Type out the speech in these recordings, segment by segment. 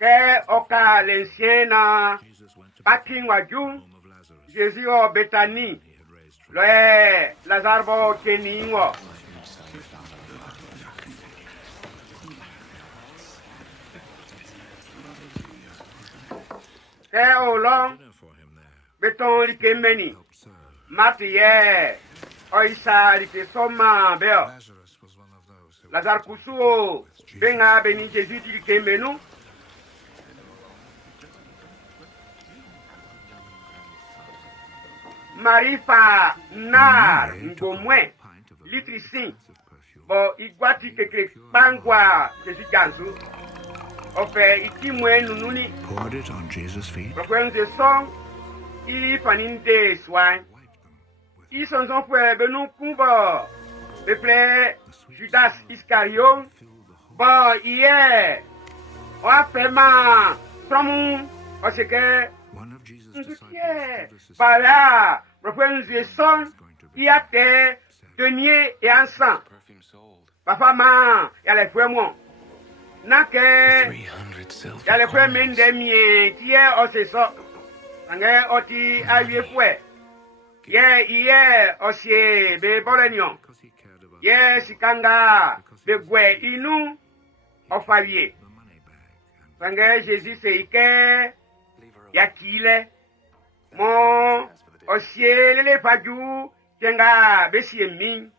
que oka l'ancien na parking waju Jésus o Bethany le Lazare bo keni wo ke o long beton likemeni Mathieu oisa likesoma beo Lazare kusuo benga beni Jésus likemenu Marifa nar ngomwe litrisin bo igwati keke pangwa Jésus gansu ofe ikimwe nununi poured it on Jesus' feet, profense song I faninde swine I sonson fwe benu kumba beple Judas Iscariot bo iye o afema tromu oseke one of Jesus' Ndiye disciples, para profense song I ate denier et ensemble papa ma yale fwe mo nake 300 silver yale fwe coins. mende mie tie oseso ange oti awie fwe ye iye osie be bolenyo because he cared about ye sikanga be gwe inu ofavie the money bag. sange Jésus se ike yakile mo osie lele faju tenga besie min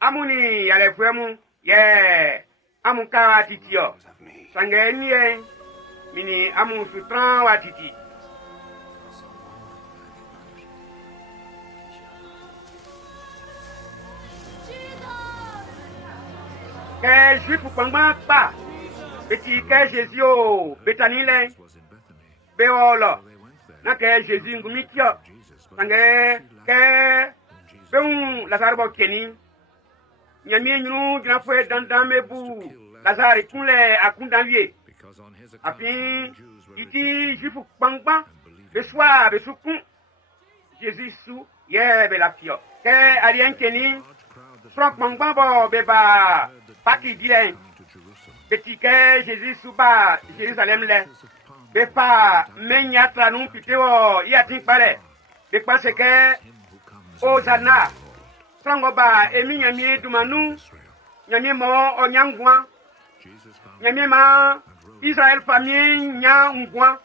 amuni yale fwe mu ye amuka watitio sange nie mini amu sutran watiti ke juifu kpangba pa beti ke Jésus o Bethany le Was in Bethany. beolo They went there. na ke Jésus ngumitio Jesus, but sange ke beun Lazare bo keni nyami nyunu gina fwe dandan mebu Lazare kunle akundanwie because on his account afin Jews were iti juifu kpangba beswa besukun Jésus su ye belafio ke alien keni large crowd that front kpangba bo beba paki dilen coming to Jerusalem. beti ke Jésus su ba Jérusalem le Pieces of palm bepa menya tranu piteo yatin pare be pense ke him who comes in Hosanna songo ba emi nyami dumanu Israel. nyami mo onyangwa Jesus found nyami ma Israel famille nya ngwa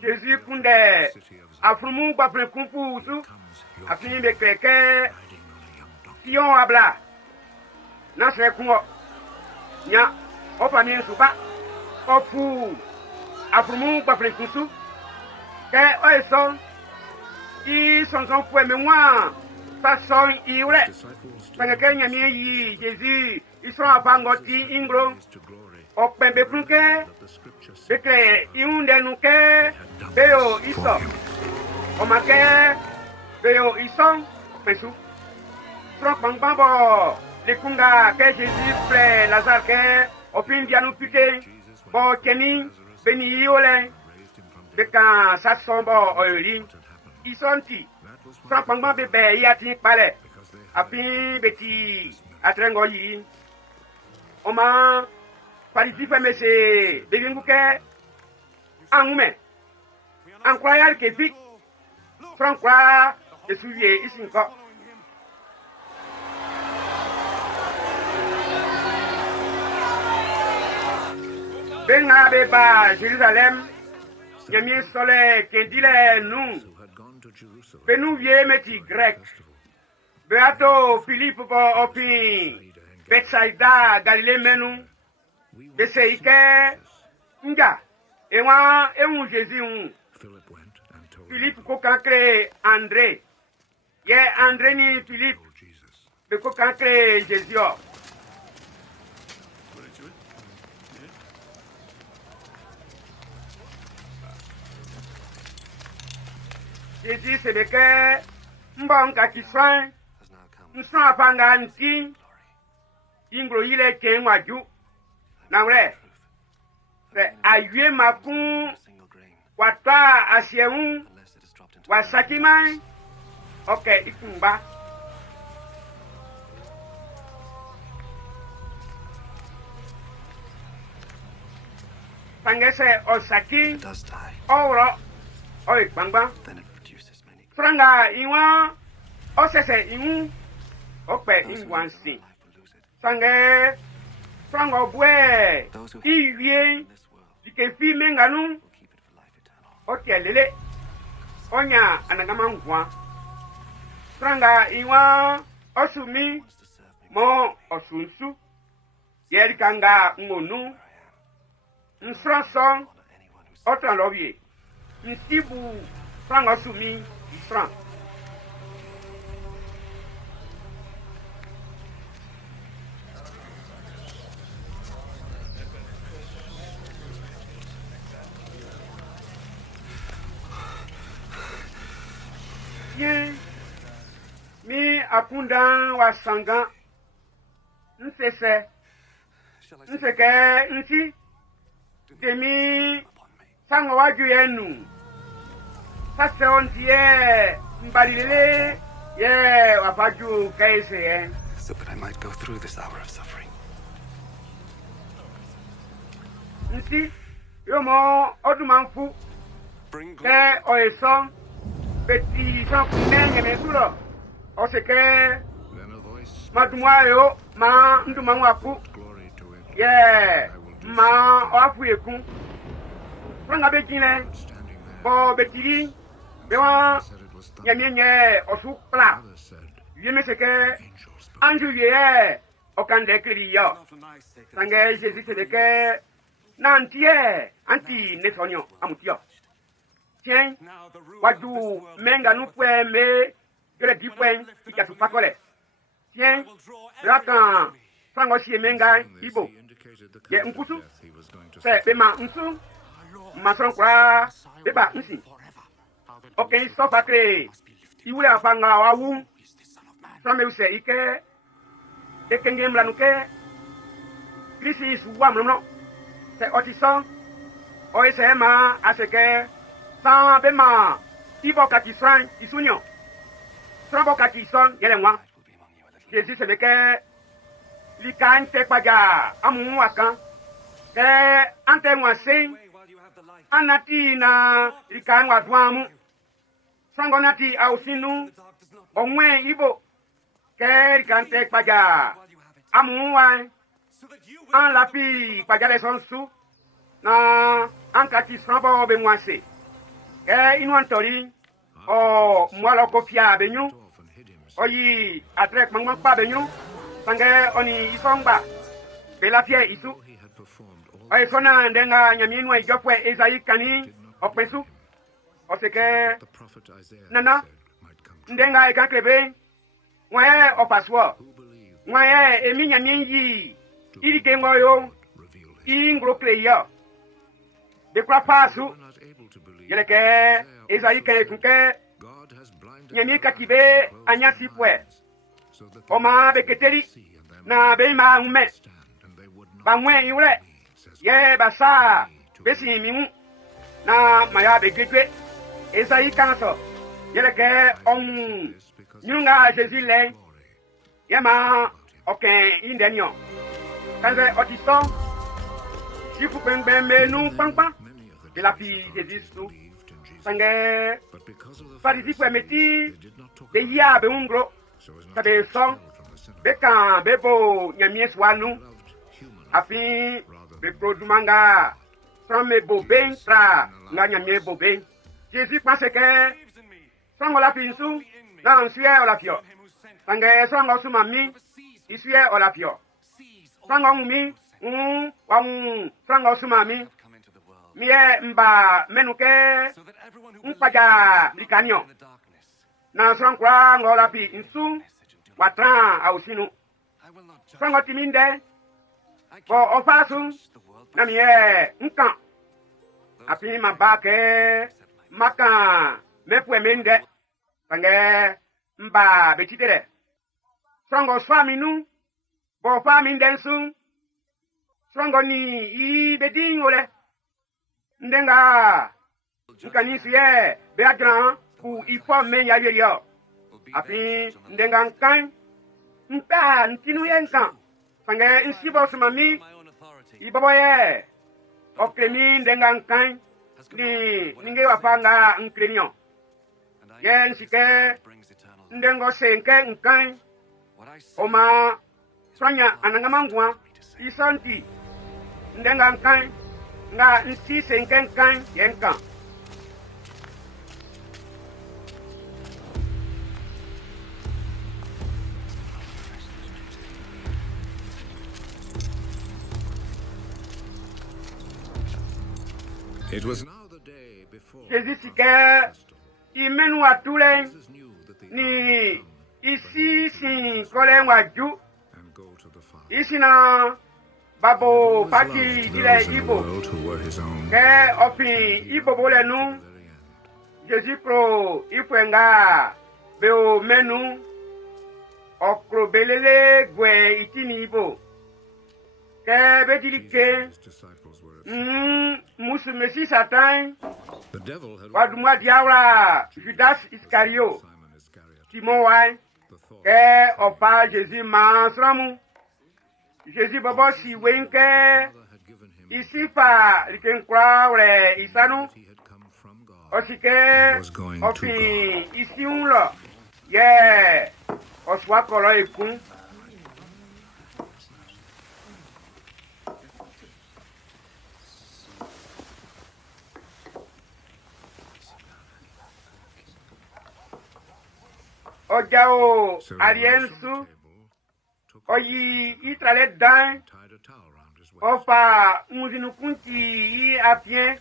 Jésus kunde city of Zion afrumu gbapre kumpu su comes your afin be keke riding on a young donkey. Sion abla na se kungo nya o famille suba o fu afrumu gbapre kunsu ke o eso I sonson fwe me wa façon iure Disciples Penge ke nyami yi Jésus I son apangoti ingro is to glory o pembe punke that the scripture said beke iunde nuke had done beyo this iso for him. o make beyo ison pesu tron pangpambo likunga ke Jésus ple Lazare ke o fin dianu pute bo keni beni iole Raised him from the beka sasombo oyoli what had happened. isonti That was tron what pangpam bebe yati pale because they had afin beti atrengo yi oma parisi feme se begingu ke angume ankwayal ke fik frankwa esuye isinko benga beba Jérusalem nyami sole kendile nu who had gone to Jerusalem benu vie meti grec festival. beato Philippe bo opin Bethsaida Galilée menu We went bese to see ike Jesus. nja ewa ewu Jésus un Philip went and told Philippe him ko kankre André ye André ni Philippe about Jesus. be ko kankre Jésus o Jésus se beke mbon ka kiswan nso apanga nti ingro yile ke nwaju na wre fe awie makun wata asieun wasakimai okay ikumba Sangese Osaki, If it does die, Oro, Oi, Bangba, then it produces many. Franga, Iwa, Osese, Imu, Ope, Those who live Inwansi, their own life will lose it. Sange, Frango Bue, Those who hate in Iye, this world Dikefi Menganu, will keep it for life eternal. Oke Lele, Onya, Anagamangwa, Franga, Iwa, Osumi, Wants to serve me Mo, Osunsu, Yerikanga, Ngonu, Nsronson, honor anyone who Otan Lovie, Nsibu, Frank Osumi, Frank. Bien, mi akundan wa sangan, nsese, shall I say nseke, nsi, demi, upon me? sango waju yenu, sase onti ye, mbalile, ye, wafaju kaise ye. So that I might go through this hour of suffering. Nsi, yomo, odumanfu, Bring ke glory. oeson, beti san kunenge mesulo, oseke, Then a voice spoke, madumwayo, ma ndumanwaku, glory to it. ye, ma oafu ekun, franga bejine, Standing there, bo betiri, bewa, said it was thunder. nyamienye, osu pla, Others said, yemeseke, angels spoke. anju ye, okande kiri yo, Not for my sake. sange Jésus sedeke, nantie, anti nesonyo, amutio. Tiens, Now the ruler of this wadu world menga will nu go pwe me, gele di pwen, ikatu pakole. Tiens, rakan, frango si menga, Saying this, ibo, he indicated the ye kind of nkusu, death he was going to se suffer. bema nsu, mason kwa, beba nsi. Ok, so fakre, iwe afanga wawu, same use ike, dekenge mlanuke, krisi isuwa mlono, se otison, oise ma aseke, san bema, ibo kati san, isunyo, san bo kati son, yele mwa, will be among you a little. Jésus sebeke, lika ante kwaja, amu wakan, ke ante mwansen, Away while you have the light. anati na lika nwa dwamu, sango nati ausinu, The dark does not know onwe ibo, ke lika ante kwaja, while you have it. amu wan, So that you will an lapi kwaja le sonsu, na ankati sanbo be mwanse, ke inu antori, o mwalo kofia benyu, Off and hid himself. oyi atrek mangmang pa benyu, sange oni isongba, belafie isu, Though he had performed all oyi sona ndenga nyaminwa ijopwe ezai kani, okpesu, oseke, the prophet Isaiah Nana. said might come true. ndenga ekakrebe, mwaye opaswo, Who believed mwaye emi nyaminji, irike ngoyo, revealed his ingro kleyo, dekwa pasu, were not able to believe. yeleke, ezai kane kunke, God has blinded nyami their kakibe, eyes, closed anya their sipwe, minds, so that they oma would not beketeri, see and their na minds be ma ume, stand, and they would not bamwe believe iwle, me, says ye basa, besi mimu, na maya begedwe, ezai kanso, yeleke, on, this because nyunga Jésus le, glory yema, oken indenyo, kanze otison, shifu pengbe menu pangpang, many of the de la Jewish fille de authorities Jésus, believed in Jesus. sange, But because of the farisi Pharisees, pwemeti, they did not talk de about ya it, be ungro, so as not sa to be be son, expelled from the synagogue. bekan bebo nyamie swanu, They loved human afin be produmanga, sans me boben tra, nga nyamie boben. Jésus pense que, believes in me. sango la pinsu, na ansue olafio, Him who sent me sange sango sumami, sees isue olafio, all sango ngumi, wa sango sumami, have come into the world, mie mba menuke, so that everyone who believes mpaja in me likanyo, in the darkness. na sankwa ngolapi insu, watran ausinu, I will not judge. sango timinde, I bo cannot ofasu, judge the world, na but mie nkan, those api who mabake, makan, mepwe mende, sange mba bechitere, sango swaminu, bo famindensu, sango ni i bedingole, ndenga, nkanisi ye, beadran, ku ifo men yayeyo, will be api their judge on the ndenga nkan, nta ntinu ye nkan, sange nsibo sumami, my own authority. ibobo ye, okremi ndenga nkan ni ninge wapanga nkrenyo yen sike ndengo senke nkan oma sonya anangamangwa isanti ndenga nkan nga nsi senke nkan yenkan It was now the day before Jésus the sike festival. imenu atule Jesus knew that the hour ni had come isi sin kole waju and go to the Father. isi na babo Always pati loved dile those in the ibo world who were his own ke opin ibo bole nu to the very end. Jésus pro ifwenga beo menu okro belele gwe itini ibo ke bedilike His disciples were at musu mesi satan The devil had wadumwa diawra Judas Iscario Simon Iscariot Timon wai the thought ke opa Jésus ma sramu Jésus bobo si wenke Father had given him isifa likenkwa ure isanu that he had come from God. osike Was going to ofin isiun lo ye oswakolo ikun ọjà o So he rose from ariensu the table, took oyi itrale dan tied a towel round his waist. ọfà nzinukunti yi afien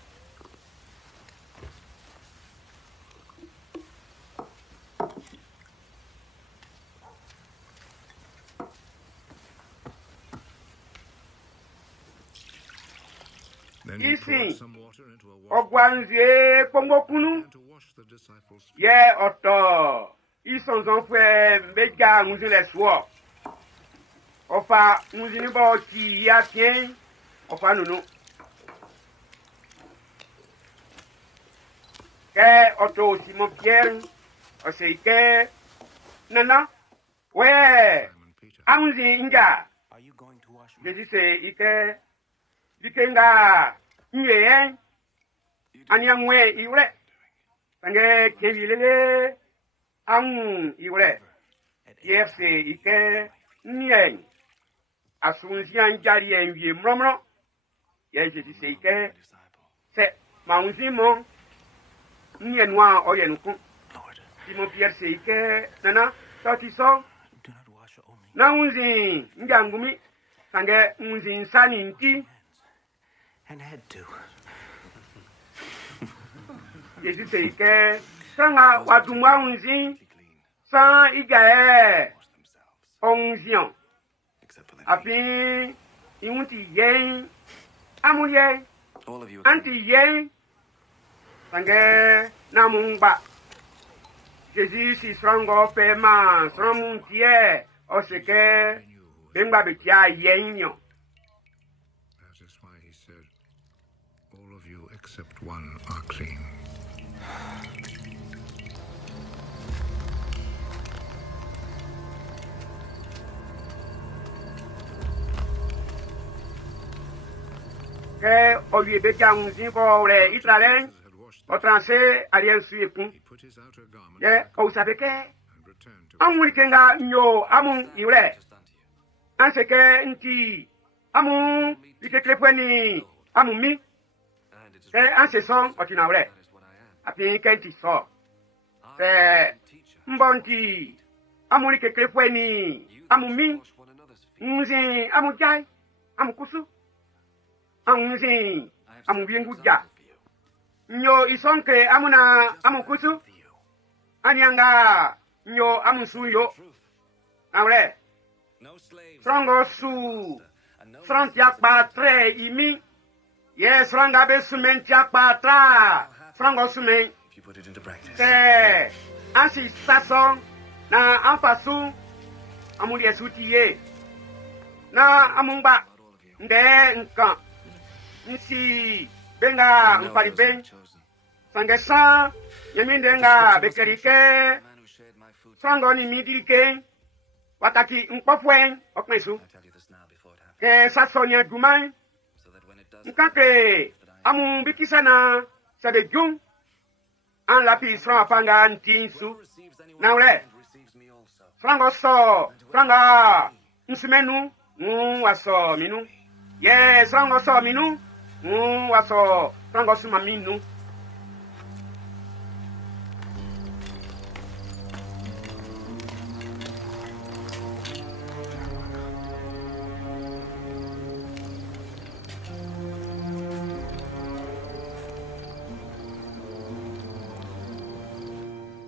Then he Isi. poured some water into a wash ọgwanzie kpọmgbọkunu and to wash the disciples' feet. ye ọtọ isọnzọnfẹ mbẹja nzilẹ sùọ ọfà nzinibọ ti yi afien ọfà nunu kẹ ọtọ Simon Pierre ọsẹ ike nana wẹ Simon Peter. anzi nja Are you going to wash me? Jésus sẹ ike dike nga nye yẹn ani anwẹ iwrẹ sange kebilele anwu iwrẹ yẹsẹ ike nye asunzian jari yẹn wie mrọmrọ yẹ Jésus sẹ ike sẹ màwùnsí mọ nye nua ọyẹ nukun Lord, Simon Pierre sẹ ike nana tọti sọ do not wash only na unzi njangumi sange unzi nsani nti and head too. Jésus sẹ ike sanga wadumwa unzi san igaẹ onzion Except for the apin iwunti yẹn amuyẹ all of you. anti yẹn sange namungba Jésus si srọngọ fẹ ma srọmu tiẹ ọsẹkẹ bẹngba bẹtia yẹn yàn. That is why he said, all of you except one are clean. Ke olie beja unzi bo le Israel Jesus had washed o transe alien su ekun He put his outer garment ye o sabe ke and returned to amuri kenga nyo amun iwre Just unto you. anse ke nti amun ikeklepweni amun mi And it is ke anse son o tinawre that is what I am. apin ke nti so I ke am the teacher. mbonti amun ikeklepweni You amun mi wash one another's feet. nzi amun jai amun kusu nzi I have amun set an biengu example ja for you. nyo isonke amuna amun kusu For you. anyanga nyo amusuyo Truth. awre No slaves. Strongo su And no front yakpa tre imi ye stronga be sumen yakpa tra strongo sumen if you put it into practice. te ansi saso na ampasu amuli esuti ye na amungba Not all of you. nde nkan nsi benga I know mpari those I have ben chosen. sangesa yeminde nga bekerike The man who shared my food. strongo ni midirike wataki nkpofwen okmesu I tell you this now before it happens, ke sasonia duman so that when it does nkake amu bikisana sabe jung an lapi sra panga ntinsu naule frango so franga nsimenu waso minu ye frango so minu waso frango suma minu.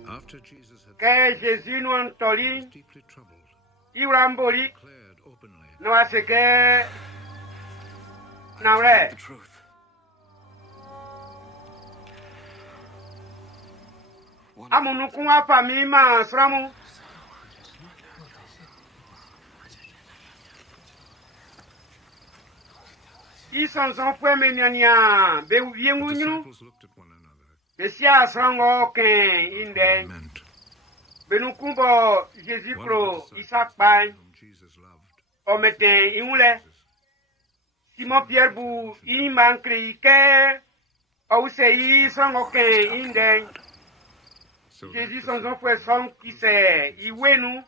After Jesus had Que Jésus nous entoli, deeply troubled, iuramboli, declared openly, no hace que naule. The truth. Amunu kuma famima sramu. Ison son fue menyanya be the yengunyu disciples looked at one another be sia srango ken inde and meant benukumbo Jésus one pro of the Isaac disciples pai whom Jesus loved. omete inule Simon Pierre bu iman krike au sei srango ken inde So that Jésus the son fue son qui se iwenu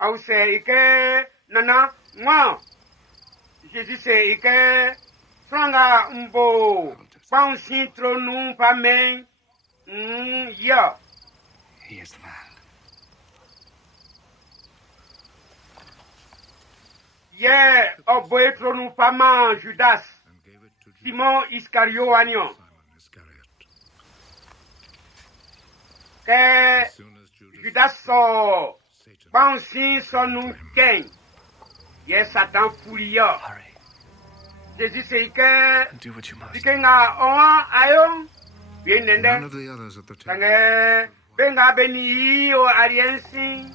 au se ike nana mwa Jésus se ike franga mbo pang sintro nu pamen ya He is the man. ye oboetro nu pama Judas and gave it to Judas, Simon Iscario anio Simon Iscariot. ke As soon as Judas so Satan pang sin so nu ken ye Satan furia Hurry Jésus se ike and do what you must. dikenga oa ayo bien none nende of the others at the table sange benga beni o aliensi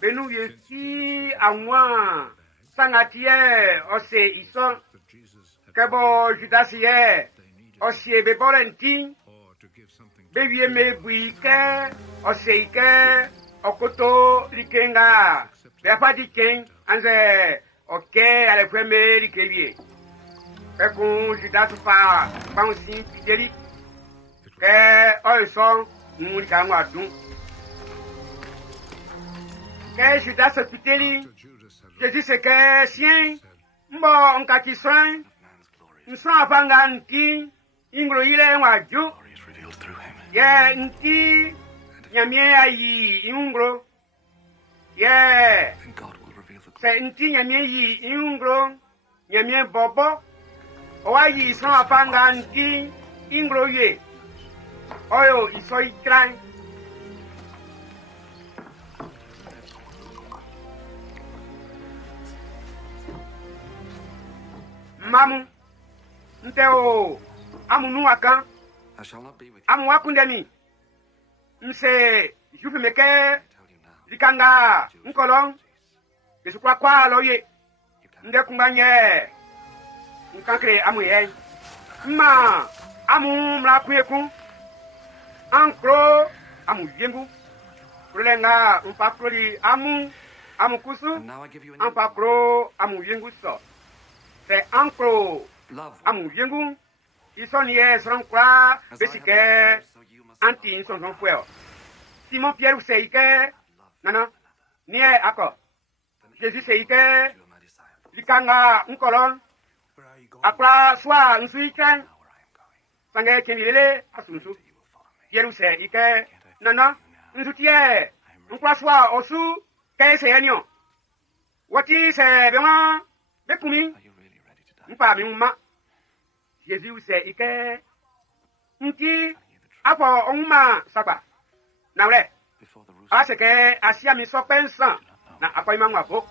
benu yesi anwa sangatie ose iso that Jesus had kebo judasie they needed osie be bolenti or to give something to be wie me buike ose ike okoto likenga be apadi ken anze oke ale feme likebie pekun judas pa bouncy pideri ke oison muli kanwa dun ke judas piteri Judas had Jésus se ke sien mbo nkati soin Man's glory. nso apanga nti ingro ile nwaju Glory is revealed through him. ye nti nyamie ayi ingro ye And God will reveal the glory. se nti nyamie yi ingro nyamie bobo owa yi so apanga nti ingro ye oyo iso ikran mamu nteo amunu akan I shall not be with you. amu wakundemi nse jufi meke I tell you now. likanga nkolong bisukwa kwa loye You cannot. nde kumbanye nkankre amu ye ma amu mlakuyeku ankro amu yengu kulenga mpakroli amu kusu And now I give you a new ampakro amu yengu so se ankro love. amu yengu isoni ye srankwa As I have besike loved you, so you must love anti nsonson fuel Simon Pierre seike nana nie ako Jésus seike you are my disciple. likanga nkolon Where are you going? akra swa nsuikan Now where I am going, sange kenilele asunsu you will follow me. Pierre seike nana nsutie nkwa swa osu ke seyanyo wati se bema bekumi Are you really ready to die? mpa mi mma Jésus seike nti Telling you the truth. afọ ọnwụma sakpa na were Before the rooster aseke asia mi sọ pẹ nsan na akọ ima nwa bo